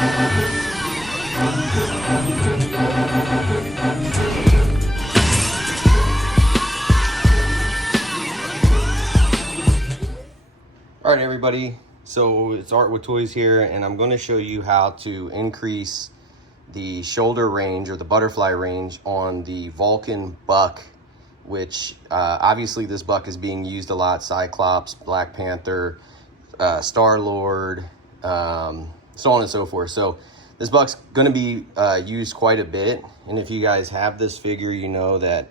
All right, everybody, so it's Art with Toys here, and I'm going to show you how to increase the shoulder range or the butterfly range on the Vulcan buck, which obviously this buck is being used a lot. Cyclops, Black Panther, Star-Lord, so on and so forth. So this buck's going to be used quite a bit, and if you guys have this figure, you know that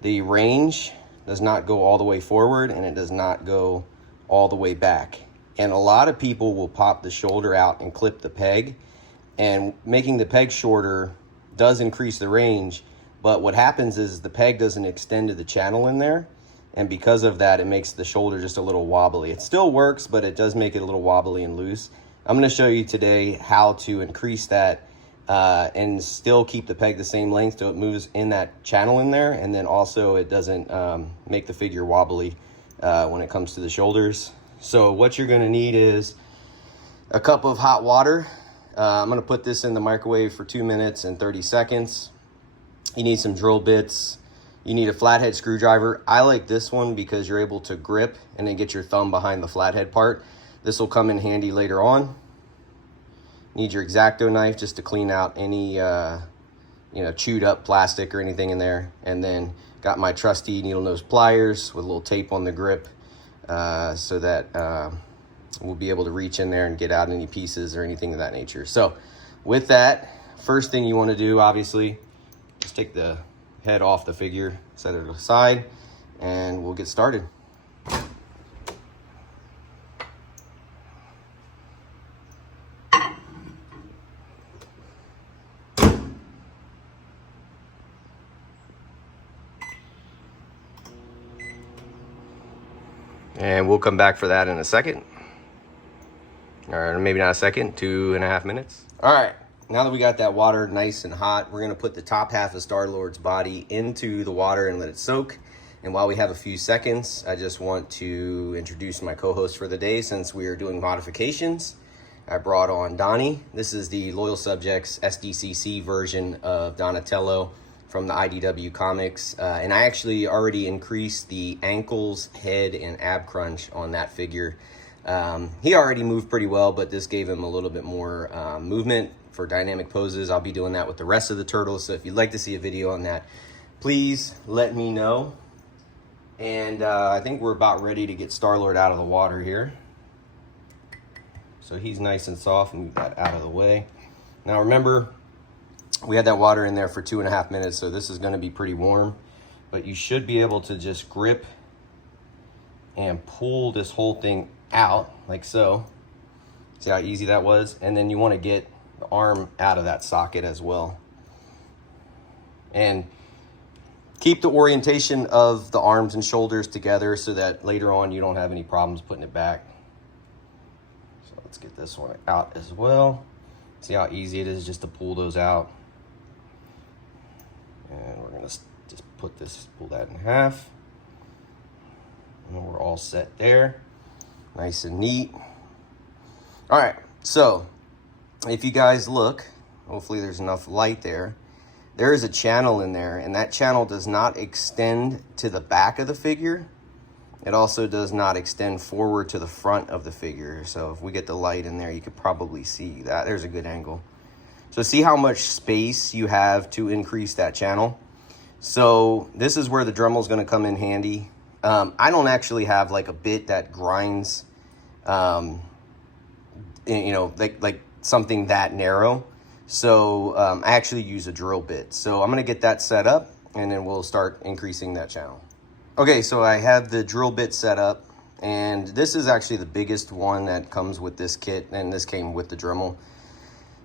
the range does not go all the way forward and it does not go all the way back. And a lot of people will pop the shoulder out and clip the peg, and making the peg shorter does increase the range, but what happens is the peg doesn't extend to the channel in there, and because of that it makes the shoulder just a little wobbly. It still works, but it does make it a little wobbly and loose. I'm going to show you today how to increase that and still keep the peg the same length so it moves in that channel in there, and then also it doesn't make the figure wobbly when it comes to the shoulders. So what you're going to need is a cup of hot water. I'm going to put this in the microwave for 2 minutes and 30 seconds. You need some drill bits. You need a flathead screwdriver. I like this one because you're able to grip and then get your thumb behind the flathead part. This will come in handy later on. You need your X-Acto knife just to clean out any chewed up plastic or anything in there. And then got my trusty needle nose pliers with a little tape on the grip so that we'll be able to reach in there and get out any pieces or anything of that nature. So with that, first thing you want to do, obviously, just take the head off the figure, set it aside, and we'll get started. And we'll come back for that in a second. Or maybe not a second, 2.5 minutes. All right, now that we got that water nice and hot, we're gonna put the top half of Star-Lord's body into the water and let it soak. And while we have a few seconds, I just want to introduce my co-host for the day. Since we are doing modifications, I brought on Donnie. This is the Loyal Subjects SDCC version of Donatello from the IDW comics, and I actually already increased the ankles, head, and ab crunch on that figure. He already moved pretty well, but this gave him a little bit more movement for dynamic poses. I'll be doing that with the rest of the turtles, so if you'd like to see a video on that, please let me know. And I think we're about ready to get Star-Lord out of the water here. So he's nice and soft, and move that out of the way. Now remember, we had that water in there for 2.5 minutes, so this is going to be pretty warm, but you should be able to just grip and pull this whole thing out like so. See how easy that was? And then you want to get the arm out of that socket as well. And keep the orientation of the arms and shoulders together so that later on you don't have any problems putting it back. So let's get this one out as well. See how easy it is just to pull those out. And we're gonna just pull that in half. And we're all set there. Nice and neat. All right, so if you guys look, hopefully there's enough light there. There is a channel in there, and that channel does not extend to the back of the figure. It also does not extend forward to the front of the figure. So if we get the light in there, you could probably see that. There's a good angle. So see how much space you have to increase that channel. So this is where the Dremel is going to come in handy. I don't actually have like a bit that grinds, like something that narrow. So I actually use a drill bit. So I'm going to get that set up, and then we'll start increasing that channel. Okay, so I have the drill bit set up, and this is actually the biggest one that comes with this kit, and this came with the Dremel.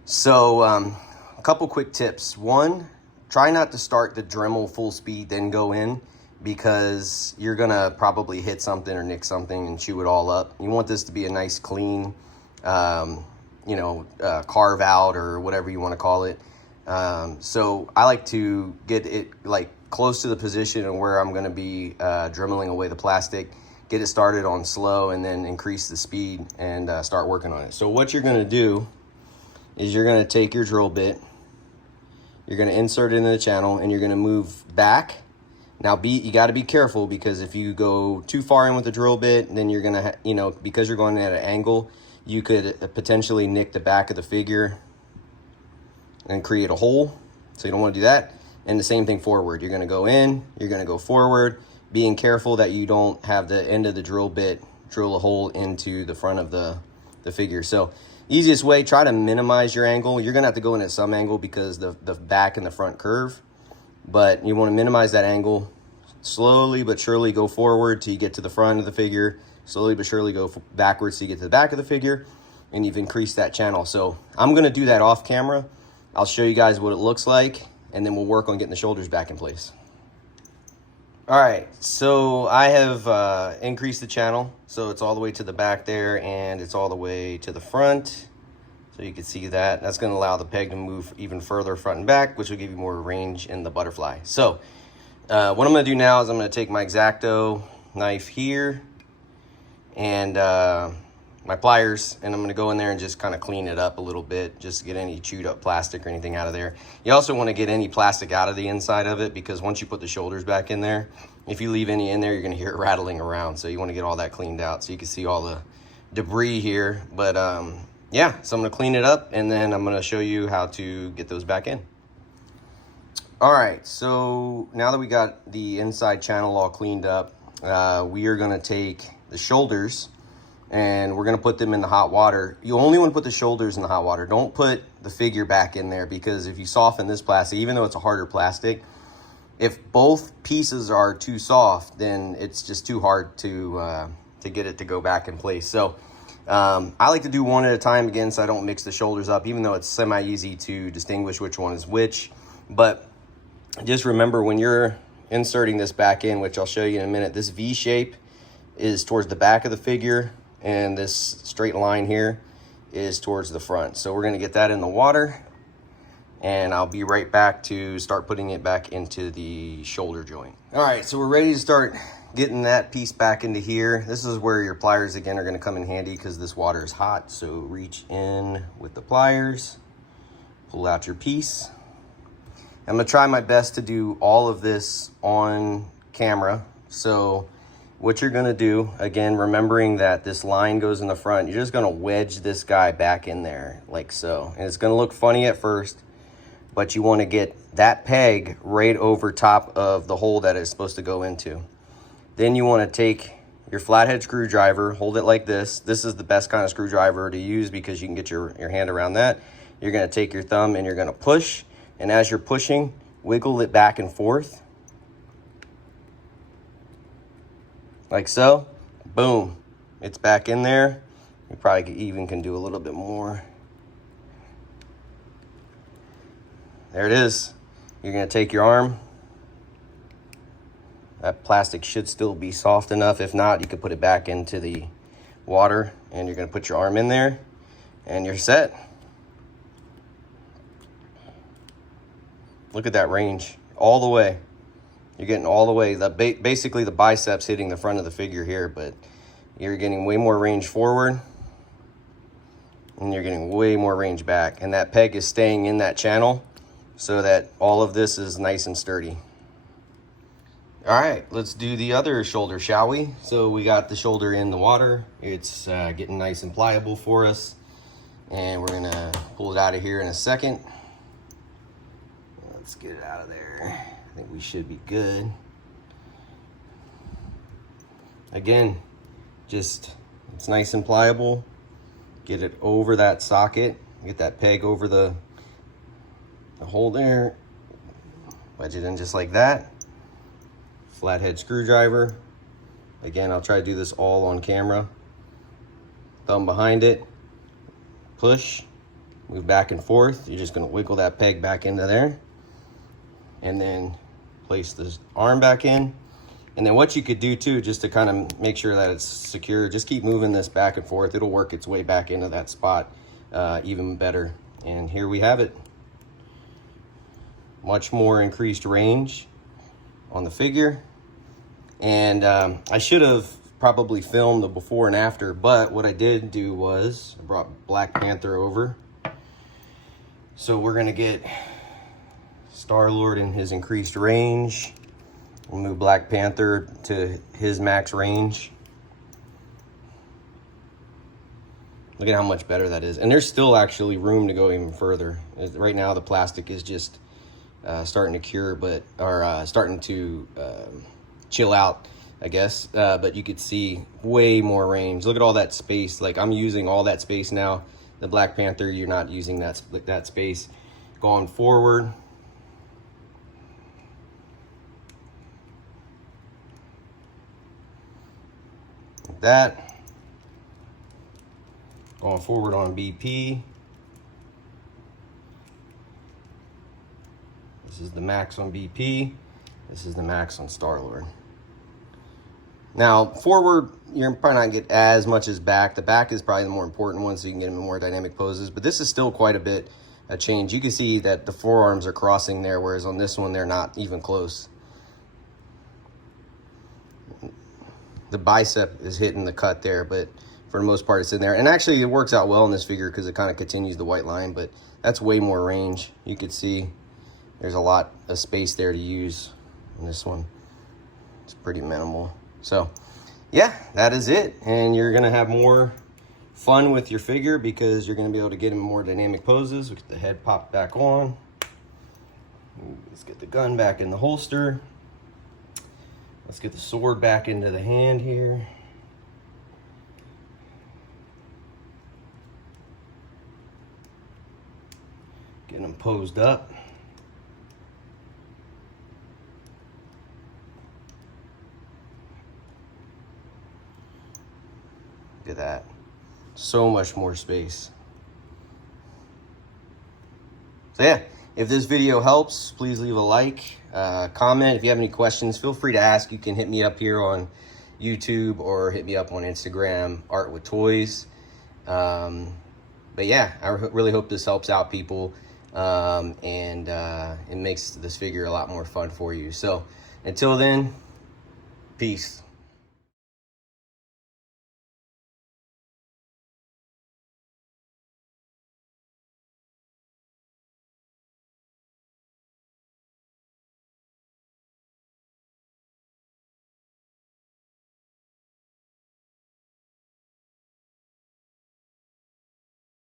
So a couple quick tips. One, try not to start the Dremel full speed, then go in, because you're gonna probably hit something or nick something and chew it all up. You want this to be a nice clean, carve out or whatever you want to call it. So I like to get it like close to the position of where I'm gonna be dremeling away the plastic, get it started on slow, and then increase the speed and start working on it. So what you're gonna do is you're gonna take your drill bit, you're gonna insert it in the channel, and you're gonna move back. Now you gotta be careful, because if you go too far in with the drill bit, then you're gonna, because you're going at an angle, you could potentially nick the back of the figure and create a hole. So you don't wanna do that. And the same thing forward. You're gonna go in, you're gonna go forward, being careful that you don't have the end of the drill bit drill a hole into the front of the figure. So easiest way, try to minimize your angle. You're gonna have to go in at some angle because the back and the front curve, but you wanna minimize that angle. Slowly but surely go forward till you get to the front of the figure. Slowly but surely go backwards till you get to the back of the figure, and you've increased that channel. So I'm gonna do that off camera. I'll show you guys what it looks like, and then we'll work on getting the shoulders back in place. All right, so I have increased the channel. So it's all the way to the back there, and it's all the way to the front. So you can see that. That's gonna allow the peg to move even further front and back, which will give you more range in the butterfly. So what I'm gonna do now is I'm gonna take my X-Acto knife here and my pliers, and I'm gonna go in there and just kind of clean it up a little bit, just to get any chewed up plastic or anything out of there. You also wanna get any plastic out of the inside of it, because once you put the shoulders back in there, if you leave any in there, you're gonna hear it rattling around. So you wanna get all that cleaned out so you can see all the debris here. But yeah, so I'm gonna clean it up, and then I'm gonna show you how to get those back in. All right, so now that we got the inside channel all cleaned up, we are gonna take the shoulders and we're gonna put them in the hot water. You only wanna put the shoulders in the hot water. Don't put the figure back in there, because if you soften this plastic, even though it's a harder plastic, if both pieces are too soft, then it's just too hard to get it to go back in place. So I like to do one at a time, again, so I don't mix the shoulders up, even though it's semi-easy to distinguish which one is which. But just remember, when you're inserting this back in, which I'll show you in a minute, this V shape is towards the back of the figure, and this straight line here is towards the front. So we're gonna get that in the water, and I'll be right back to start putting it back into the shoulder joint. All right, so we're ready to start getting that piece back into here. This is where your pliers, again, are gonna come in handy, because this water is hot. So reach in with the pliers, pull out your piece. I'm gonna try my best to do all of this on camera. So what you're gonna do, again, remembering that this line goes in the front, you're just gonna wedge this guy back in there like so. And it's gonna look funny at first, but you wanna get that peg right over top of the hole that it's supposed to go into. Then you wanna take your flathead screwdriver, hold it like this. This is the best kind of screwdriver to use, because you can get your hand around that. You're gonna take your thumb and you're gonna push, and as you're pushing, wiggle it back and forth. Like so. Boom. It's back in there. You probably even can do a little bit more. There it is. You're gonna take your arm. That plastic should still be soft enough. If not, you could put it back into the water, and you're gonna put your arm in there, and you're set. Look at that range, all the way. You're getting all the way, basically the biceps hitting the front of the figure here, but you're getting way more range forward, and you're getting way more range back. And that peg is staying in that channel so that all of this is nice and sturdy. All right, let's do the other shoulder, shall we? So we got the shoulder in the water. It's getting nice and pliable for us. And we're gonna pull it out of here in a second. Let's get it out of there. I think we should be good. Again, just, it's nice and pliable. Get it over that socket. Get that peg over the hole there. Wedge it in just like that. Flathead screwdriver. Again, I'll try to do this all on camera. Thumb behind it. Push. Move back and forth. You're just gonna wiggle that peg back into there. And then place the arm back in. And then what you could do too, just to kind of make sure that it's secure, just keep moving this back and forth. It'll work its way back into that spot even better. And here we have it. Much more increased range on the figure. And I should have probably filmed the before and after, but what I did do was I brought Black Panther over, So we're gonna get Star-Lord in his increased range. We'll move Black Panther to his max range. Look at how much better that is. And there's still actually room to go even further. Right now the plastic is just starting to cure, or starting to chill out, I guess. But you could see way more range. Look at all that space. Like, I'm using all that space now. The Black Panther, you're not using that space. Going forward, like that. Going forward on BP. This is the max on BP. This is the max on Star-Lord. Now, forward, you're probably not gonna get as much as back. The back is probably the more important one, so you can get him in more dynamic poses, but this is still quite a bit of change. You can see that the forearms are crossing there, whereas on this one, they're not even close. The bicep is hitting the cut there, but for the most part, it's in there. And actually, it works out well in this figure because it kind of continues the white line, but that's way more range. You could see there's a lot of space there to use in this one. It's pretty minimal. So yeah, that is it. And you're gonna have more fun with your figure because you're gonna be able to get him in more dynamic poses. We get the head popped back on. Let's get the gun back in the holster. Let's get the sword back into the hand here. Getting them posed up. Look at that. So much more space. So yeah, if this video helps, please leave a like, comment. If you have any questions, feel free to ask. You can hit me up here on YouTube or hit me up on Instagram, Art with Toys. But yeah, I really hope this helps out people, and it makes this figure a lot more fun for you. So until then, peace.